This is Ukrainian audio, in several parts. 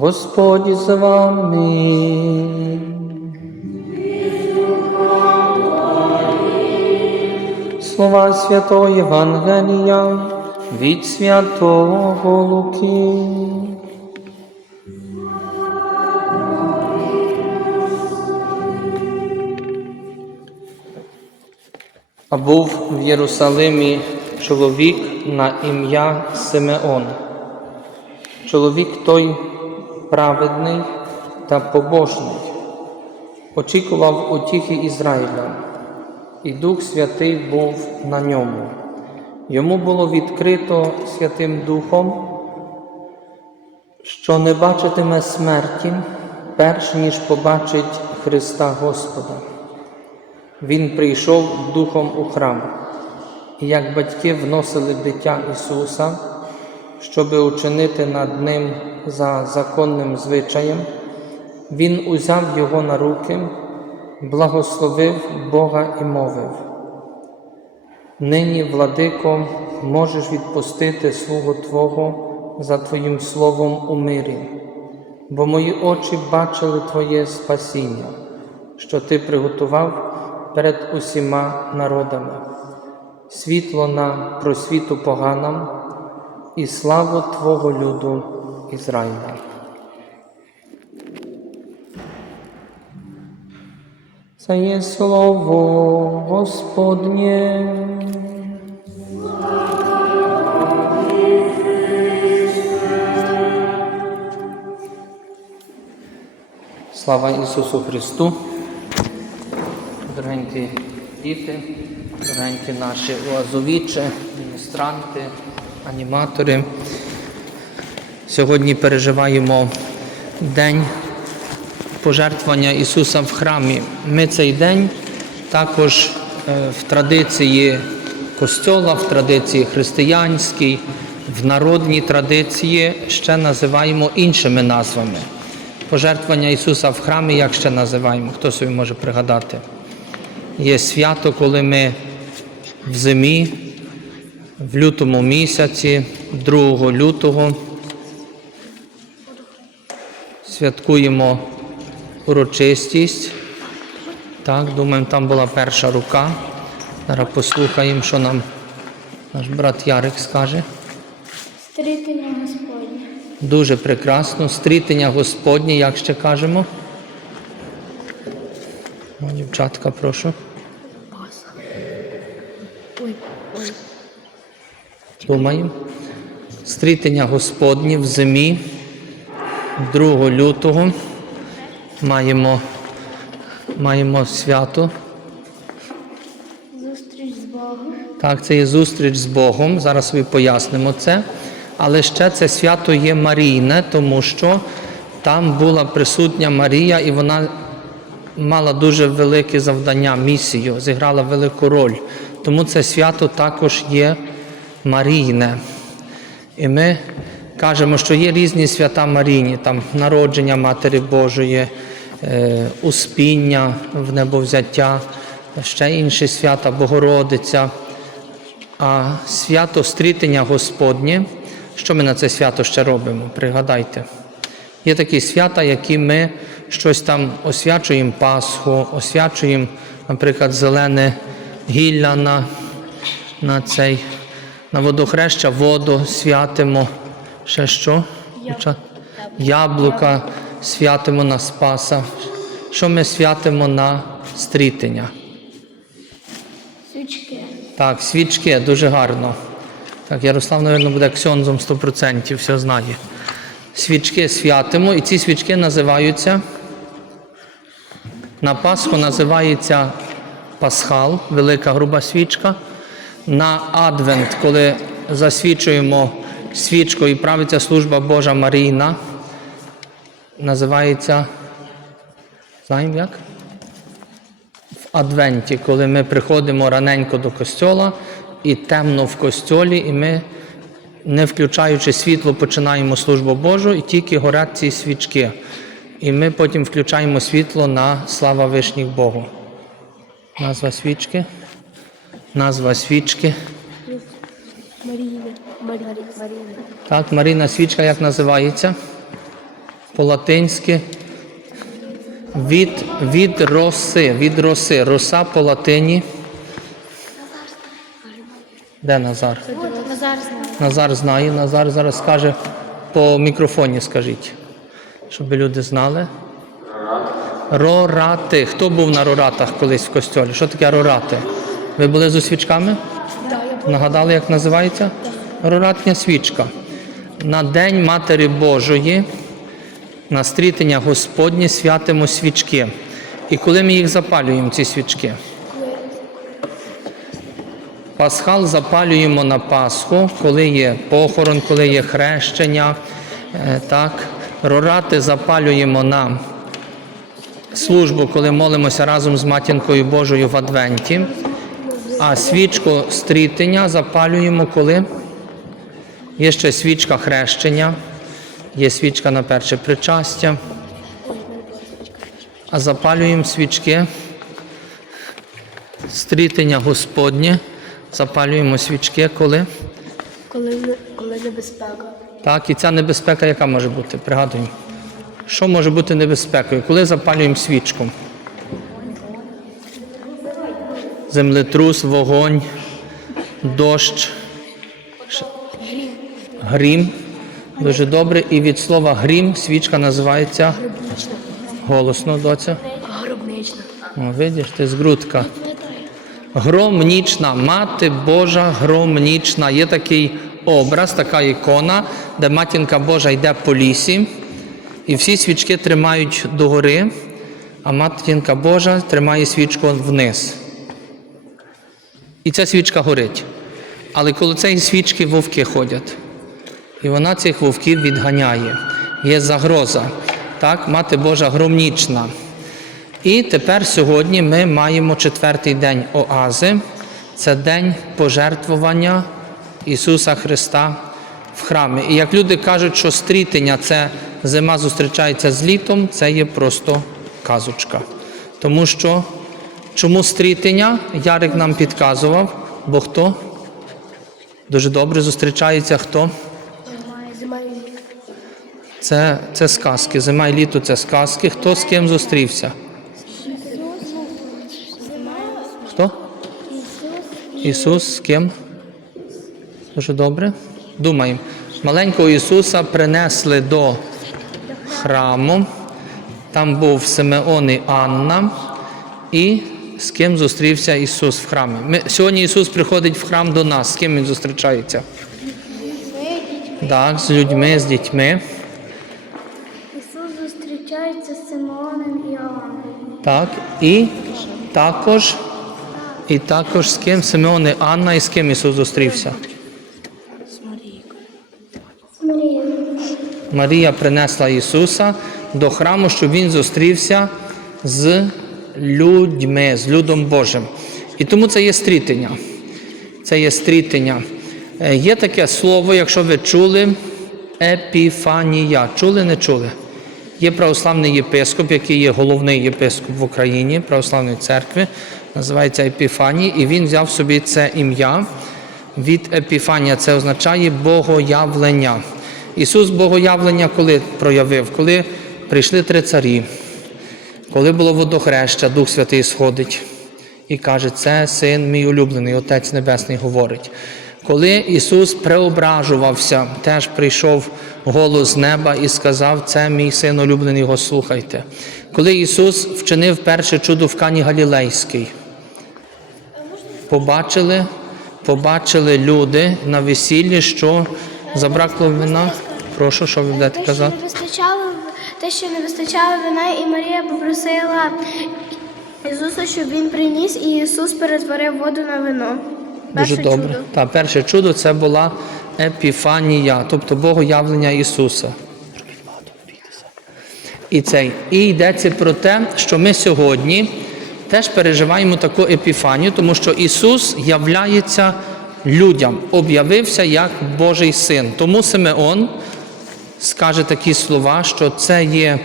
Господь з вами. Слова Святого Євангелія від Святого Луки. А був в Єрусалимі чоловік на ім'я Симеон. Чоловік той праведний та побожний, очікував утіхи Ізраїля, і Дух Святий був на ньому. Йому було відкрито Святим Духом, що не бачитиме смерті, перш ніж побачить Христа Господа. Він прийшов духом у храм, і як батьки вносили дитя Ісуса, щоби учинити над ним за законним звичаєм, Він узяв його на руки, благословив Бога і мовив. Нині, владико, можеш відпустити свого Твого за Твоїм словом у мирі, бо мої очі бачили Твоє спасіння, що Ти приготував перед усіма народами, світло на просвіту поганам і славу Твого люду Ізраїля. Це є слово Господнє. Слава Ісусу Христу! Дорогенькі діти, дорогенькі наші уазовічі, міністранти, аніматори. Сьогодні переживаємо День пожертвування Ісуса в храмі. Ми цей день також е, в традиції Костьола, в традиції християнській, в народній традиції ще називаємо іншими назвами. Пожертвування Ісуса в храмі, як ще називаємо, хто собі може пригадати? Є свято, коли ми в зимі, в лютому місяці, 2 лютого, святкуємо урочистість. Так, думаємо, там була перша рука. Зараз послухаємо, що нам наш брат Ярик скаже. Стрітення Господнє. Дуже прекрасно. Стрітення Господнє, як ще кажемо. Дівчатка, прошу. Думаємо. Стрітення Господнє в зимі 2 лютого. Маємо, маємо свято. Зустріч з Богом. Так, це є зустріч з Богом. Зараз собі пояснимо це. Але ще це свято є Марійне, тому що там була присутня Марія, і вона мала дуже велике завдання, місію, зіграла велику роль. Тому це свято також є Марійне. І ми кажемо, що є різні свята Марійні, там народження Матері Божої, е, успіння в небовзяття, ще інші свята, Богородиця. А свято стрітення Господнє, що ми на це свято ще робимо? Пригадайте. Є такі свята, які ми щось там освячуємо Пасху, освячуємо, наприклад, зелене гілля на, на цей, на водохреща, воду святимо. Ще що? Дівчат? Яблука святимо на Спаса. Що ми святимо на стрітення? Свічки. Так, свічки, дуже гарно. Так, Ярослав, мабуть, буде ксьонзом 100%, все знає. Свічки святимо, і ці свічки називаються. На Пасху називається Пасхал, велика груба свічка. На Адвент, коли засвічуємо свічку і правиться служба Божа Марійна, називається. Знаємо як? в Адвенті, коли ми приходимо раненько до костьола і темно в костьолі, і ми, не включаючи світло, починаємо службу Божу, і тільки горять ці свічки. І ми потім включаємо світло на слава вишніх Богу. Назва свічки. Назва свічки. Так, Маріна свічка як називається? по-латинськи від, від роси, від роси. Роса по латині. Де Назар? Назар знає. Назар знає. Назар зараз скаже по мікрофоні, скажіть, щоб люди знали. Рорати. Хто був на роратах колись в костьолі? Що таке рорати? Ви були з свічками? Нагадали, як називається? Роратня свічка. На День Матері Божої, на стрітення Господнє святимо свічки. І коли ми їх запалюємо, ці свічки? Пасхал запалюємо на Пасху, коли є похорон, коли є хрещення. Е, Так. Рорати запалюємо на службу, коли молимося разом з матінкою Божою в Адвенті. А свічку стрітення запалюємо коли? Є ще свічка хрещення, є свічка на перше причастя. А запалюємо свічки стрітення Господнє. Запалюємо свічки коли? Коли, коли небезпека. Так, і ця небезпека, яка може бути? Пригадуємо. Що може бути небезпекою? Коли запалюємо свічку? Землетрус, вогонь, дощ, грім. Дуже добре. І від слова грім свічка називається голосно, доця. Гробнична. Видиш, ти з грудка. Громнічна, мати Божа громнічна. Є такий образ, така ікона, де матінка Божа йде по лісі, і всі свічки тримають догори, а матінка Божа тримає свічку вниз. І ця свічка горить. Але коло цієї свічки вовки ходять. І вона цих вовків відганяє. Є загроза. Так, мати Божа громнічна. І тепер сьогодні ми маємо четвертий день Оази. Це день пожертвування Ісуса Христа в храмі. І як люди кажуть, що стрітення це зима зустрічається з літом, це є просто казочка. Тому що чому стрітення? Ярик нам підказував, бо хто? Дуже добре зустрічається хто? Це, це сказки. Зима і літо це сказки. Хто з ким зустрівся? Хто? Ісус з ким? Дуже добре. Думаємо. Маленького Ісуса принесли до храму. Там був Симеон і Анна. І з ким зустрівся Ісус в храмі. Ми, сьогодні Ісус приходить в храм до нас. З ким Він зустрічається? Так, з людьми, з дітьми. Ісус зустрічається з Симеоном і Іоанном. Так, і також, і також з ким Симеон і Анна, і з ким Ісус зустрівся? Марія. Марія принесла Ісуса до храму, щоб Він зустрівся з людьми, з людом Божим. І тому це є стрітення. Це є стрітення. Е, Є таке слово, якщо ви чули, епіфанія. Чули, не чули? Є православний єпископ, який є головний єпископ в Україні православної церкви, називається Епіфаній, і він взяв собі це ім'я від Епіфанія. Це означає богоявлення. Ісус богоявлення коли проявив? Коли прийшли три царі, коли було водохреща, Дух Святий сходить і каже, це син мій улюблений, Отець Небесний говорить. Коли Ісус преображувався, теж прийшов голос з неба і сказав, це мій син улюблений, його слухайте. Коли Ісус вчинив перше чудо в Кані Галілейській, побачили, побачили люди на весіллі, що забракло вина. Прошу, що ви будете казати? не вистачало, те, що не вистачало вина, і Марія попросила Ісуса, щоб він приніс, і Ісус перетворив воду на вино. Дуже добре. чудо. Та перше чудо це була епіфанія, тобто Богоявлення Ісуса. І цей і йдеться про те, що ми сьогодні теж переживаємо таку епіфанію, тому що Ісус являється людям, об'явився як Божий син. Тому Симеон скаже такі слова, що це є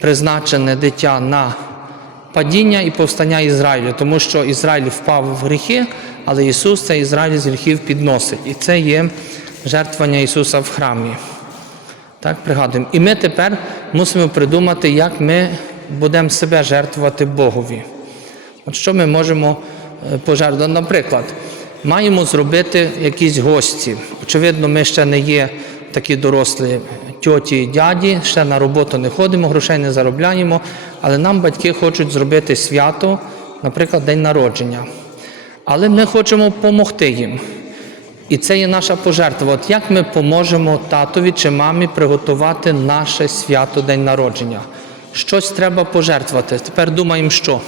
призначене дитя на падіння і повстання Ізраїлю, тому що Ізраїль впав в гріхи, але Ісус цей Ізраїль з гріхів підносить. І це є жертвування Ісуса в храмі. Так, пригадуємо. І ми тепер мусимо придумати, як ми будемо себе жертвувати Богові. От що ми можемо е, пожертвувати? Наприклад, маємо зробити якісь гості. Очевидно, ми ще не є такі дорослі тьоті дяді, ще на роботу не ходимо, грошей не заробляємо, але нам батьки хочуть зробити свято, наприклад, день народження. Але ми хочемо допомогти їм. І це є наша пожертва. От як ми поможемо татові чи мамі приготувати наше свято день народження? Щось треба пожертвувати. Тепер думаємо, що?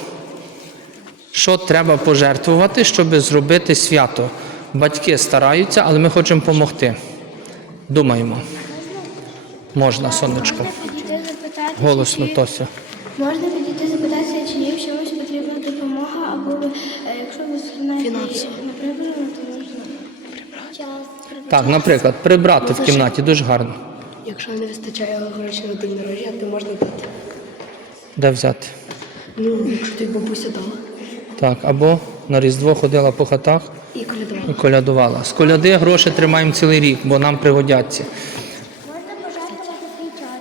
Що треба пожертвувати, щоб зробити свято? Батьки стараються, але ми хочемо допомогти. Думаємо. Можна, сонечко. Голосно, Тося. Можна підійти запитатися, чи є в чомусь потрібна допомога, або е, якщо ви знаєте, не то можна час Так, наприклад, прибрати в кімнаті дуже гарно. Якщо не вистачає грошей на день народження, то можна дати. Де взяти? Ну, якщо ти бабуся дала Так, або на Різдво ходила по хатах і колядувала. і колядувала. З коляди гроші тримаємо цілий рік, бо нам пригодяться.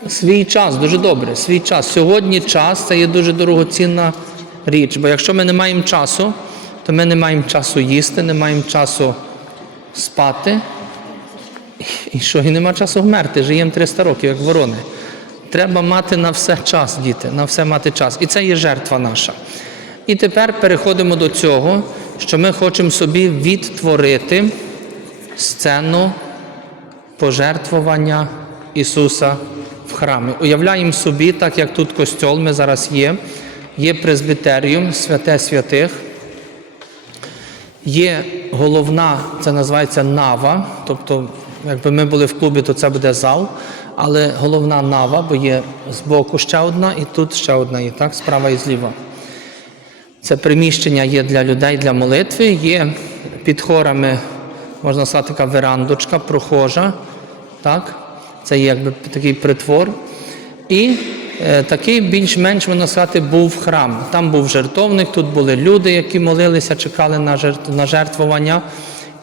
Свій час. Дуже добре. Свій час. Сьогодні час це є дуже дорогоцінна річ. Бо якщо ми не маємо часу, то ми не маємо часу їсти, не маємо часу спати. І що? І нема часу вмерти. Живемо 300 років, як ворони. Треба мати на все час, діти, на все мати час. І це є жертва наша. І тепер переходимо до цього, що ми хочемо собі відтворити сцену пожертвування Ісуса в храмі. Уявляємо собі, так як тут костьол, ми зараз є, є презбітеріум, святе святих, є головна, це називається нава, тобто, якби ми були в клубі, то це буде зал, але головна нава, бо є збоку ще одна, і тут ще одна є, так, справа і зліва. Це приміщення є для людей для молитви, є під хорами, можна сказати, така верандочка, прохожа. Так? Це є якби такий притвор. І е, такий більш-менш, можна сказати, був храм. Там був жертовник, тут були люди, які молилися, чекали на, жертв, на жертвування.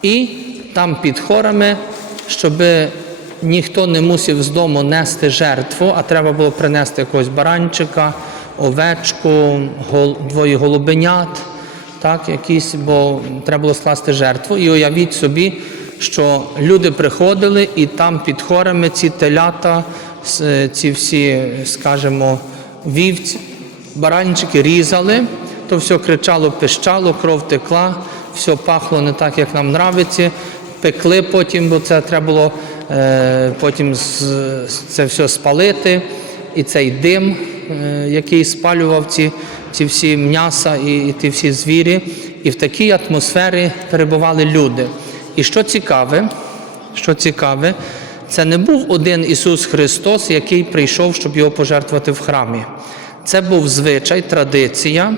І там під хорами, щоб ніхто не мусив з дому нести жертву, а треба було принести якогось баранчика, овечку, гол, двоє голубенят, так, якісь, бо треба було скласти жертву. І уявіть собі, що люди приходили, і там під хорами ці телята, ці всі, скажімо, вівці, баранчики різали, то все кричало, пищало, кров текла, все пахло не так, як нам нравиться. Пекли потім, бо це треба було е, потім це все спалити. І цей дим, е, який спалював ці, ці всі м'яса і, і ті всі звірі. І в такій атмосфері перебували люди. І що цікаве, що цікаве, це не був один Ісус Христос, який прийшов, щоб його пожертвувати в храмі. Це був звичай, традиція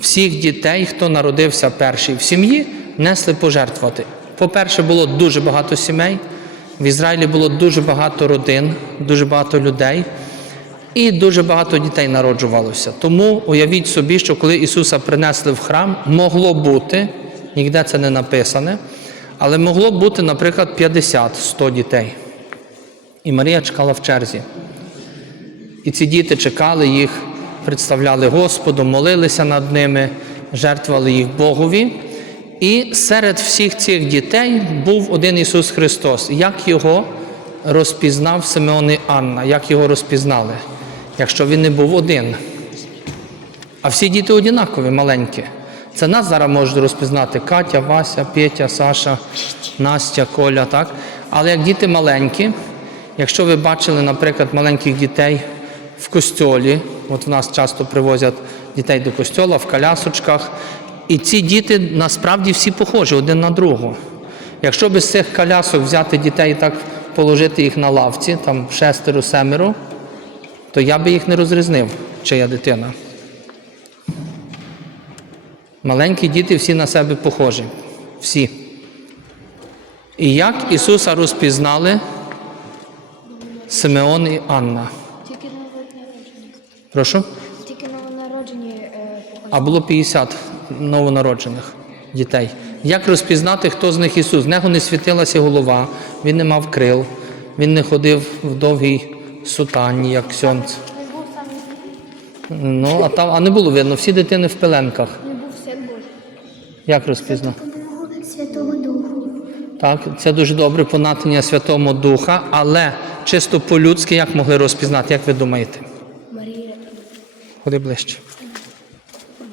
всіх дітей, хто народився перший в сім'ї, несли пожертвувати. По-перше, було дуже багато сімей. В Ізраїлі було дуже багато родин, дуже багато людей, і дуже багато дітей народжувалося. Тому уявіть собі, що коли Ісуса принесли в храм, могло бути, ніде це не написане, але могло бути, наприклад, 50-100 дітей. І Марія чекала в черзі. І ці діти чекали їх, представляли Господу, молилися над ними, жертвували їх Богові. І серед всіх цих дітей був один Ісус Христос. Як його розпізнав Симеон і Анна? Як його розпізнали? Якщо він не був один. А всі діти однакові, маленькі. Це нас зараз можуть розпізнати Катя, Вася, Петя, Саша, Настя, Коля, так? Але як діти маленькі, якщо ви бачили, наприклад, маленьких дітей в костьолі, от в нас часто привозять дітей до костьола в колясочках, і ці діти насправді всі похожі один на другого. Якщо без цих колясок взяти дітей і так положити їх на лавці, там шестеро, семеро, то я би їх не розрізнив, чия дитина. Маленькі діти всі на себе похожі. Всі. І як Ісуса розпізнали Симеон і Анна? Тільки новонароджені. Прошу? Тільки новонароджені е, А було 50 новонароджених дітей. Як розпізнати, хто з них Ісус? В нього не світилася голова, він не мав крил, Він не ходив в довгій сутані, як сьонц. Ну, а там а не було видно, всі дитини в пеленках. Не був син Божий. Як розпізнав? Святого Духу. Так, це дуже добре понатення Святому Духа, але чисто по-людськи як могли розпізнати, як ви думаєте? Марія, Ходи ближче.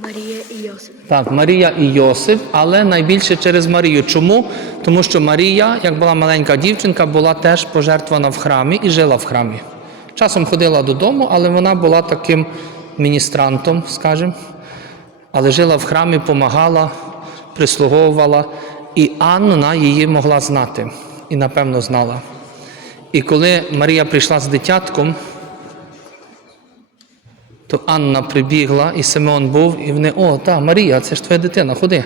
Марія і Йосип. Так, Марія і Йосип, але найбільше через Марію. Чому? Тому що Марія, як була маленька дівчинка, була теж пожертвована в храмі і жила в храмі. Часом ходила додому, але вона була таким міністрантом, скажімо. Але жила в храмі, помагала, прислуговувала. І Анна її могла знати, і напевно знала. І коли Марія прийшла з дитятком, то Анна прибігла, і Симеон був, і вони, о, та, Марія, це ж твоя дитина, ходи.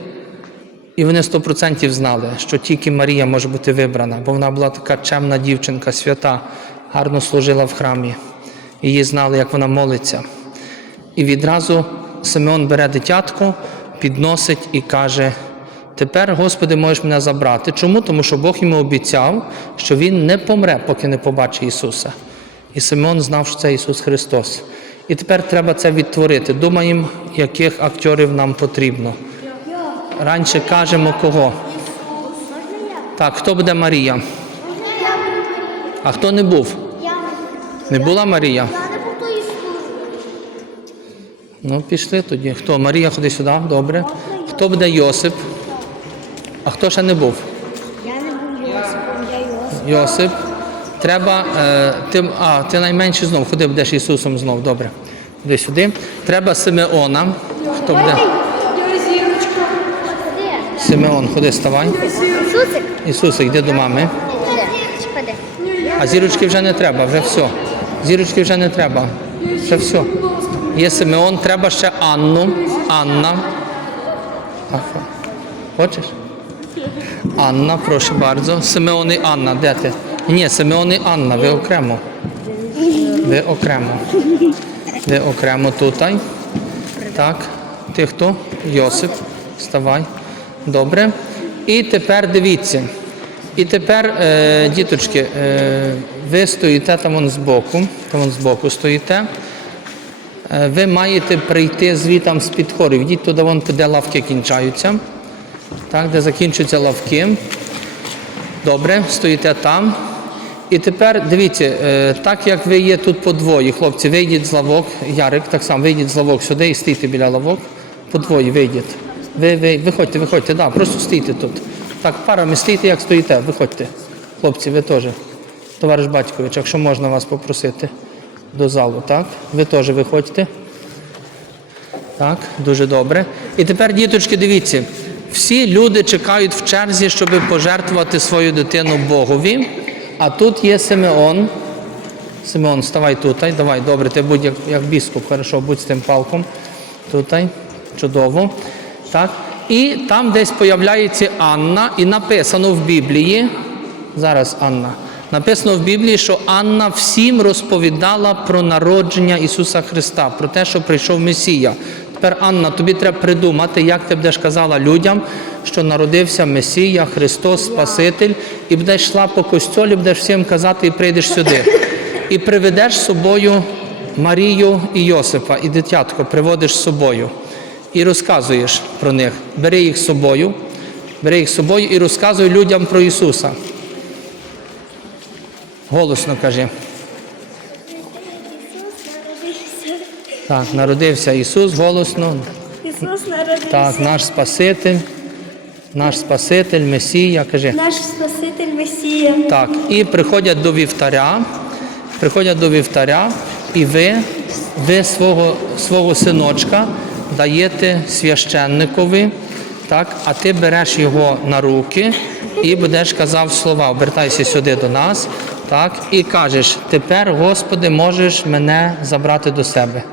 І вони 100% знали, що тільки Марія може бути вибрана, бо вона була така чемна дівчинка, свята, гарно служила в храмі. Її знали, як вона молиться. І відразу Симеон бере дитятко, підносить і каже: Тепер, Господи, можеш мене забрати. Чому? Тому що Бог йому обіцяв, що він не помре, поки не побачить Ісуса. І Симеон знав, що це Ісус Христос. І тепер треба це відтворити. Думаємо, яких акторів нам потрібно. Раніше кажемо кого. Так, хто буде Марія? А хто не був? Не була Марія? Я не був тої служби. Ну, пішли тоді. Хто? Марія, ходи сюди, добре. Хто буде Йосип? А хто ще не був? Я не був Йосипом, я Йосип. Йосип. Треба, е, ти, а, ти найменший знов, ходи, будеш Ісусом знов, добре. Іди сюди. Треба Симеона. Хто буде? Симеон, ходи, ставай. Суцик? Ісусик, йди до мами. А зірочки вже не треба, вже все. Зірочки вже не треба. Вже все. Є Симеон, треба ще Анну. Анна. Хочеш? Анна, прошу bardzo. Симеон і Анна, де ти? Ні, Симеон і Анна, ви окремо. Ви окремо. Ви окремо тут. Так. Ти хто? Йосип. Вставай. Добре. І тепер дивіться. І тепер, е, діточки, е, ви стоїте там вон збоку, там вон збоку стоїте. Е, ви маєте прийти звітам з під хору. Йдіть туди, вон, де лавки кінчаються. Так, де закінчуються лавки. Добре, стоїте там. І тепер дивіться, е, так як ви є тут по двоє, хлопці, вийдіть з лавок, Ярик, так само вийдіть з лавок сюди і стійте біля лавок. По двоє вийдіть. Ви, ви, виходьте, виходьте, да, просто стійте тут. Так, парами стійте, як стоїте, виходьте. Хлопці, ви теж. Товариш Батькович, якщо можна вас попросити до залу, так? Ви теж виходьте. Так, дуже добре. І тепер, діточки, дивіться, всі люди чекають в черзі, щоб пожертвувати свою дитину Богові. А тут є Симеон. Симеон, ставай тут, давай, добре, ти будь як, як біскуп, хорошо, будь з тим палком. Тут, чудово. Так. І там десь появляється Анна, і написано в Біблії. Зараз Анна. Написано в Біблії, що Анна всім розповідала про народження Ісуса Христа, про те, що прийшов Месія. Тепер, Анна, тобі треба придумати, як ти будеш казала людям, що народився Месія, Христос, Спаситель, і будеш йшла по костьолі, будеш всім казати і прийдеш сюди. І приведеш з собою Марію і Йосипа, і дитятко приводиш з собою. І розказуєш про них. Бери їх з собою, бери їх з собою і розказуй людям про Ісуса. Голосно кажи. Так, народився Ісус голосно. Ісус народився. Так, наш Спаситель, наш Спаситель, Месія, кажи. Наш Спаситель Месія. Так, і приходять до вівтаря, приходять до вівтаря, і ви, ви свого, свого синочка даєте священникові, так, а ти береш його на руки і будеш казав слова, обертайся сюди до нас, так, і кажеш, тепер, Господи, можеш мене забрати до себе,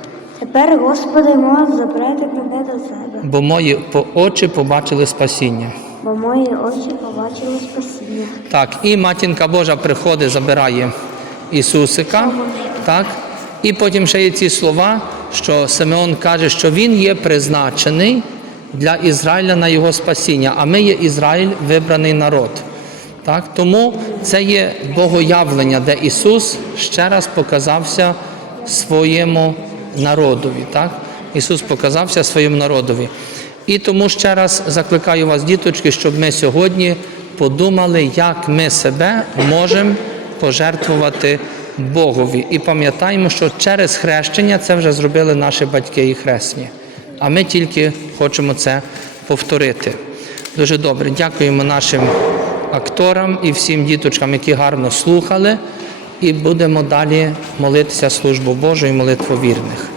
Тепер, Господи, можеш забрати мене до себе, бо мої очі побачили спасіння. бо мої очі побачили спасіння. Так, і матінка Божа приходить, забирає Ісусика, так, і потім ще є ці слова, що Симеон каже, що він є призначений для Ізраїля на його спасіння, а ми є Ізраїль, вибраний народ. Так? Тому це є богоявлення, де Ісус ще раз показався своєму народові. Так? Ісус показався своєму народові. І тому ще раз закликаю вас, діточки, щоб ми сьогодні подумали, як ми себе можемо пожертвувати Богові. І пам'ятаємо, що через хрещення це вже зробили наші батьки і хресні. А ми тільки хочемо це повторити. Дуже добре. Дякуємо нашим акторам і всім діточкам, які гарно слухали. І будемо далі молитися службу Божу і молитву вірних.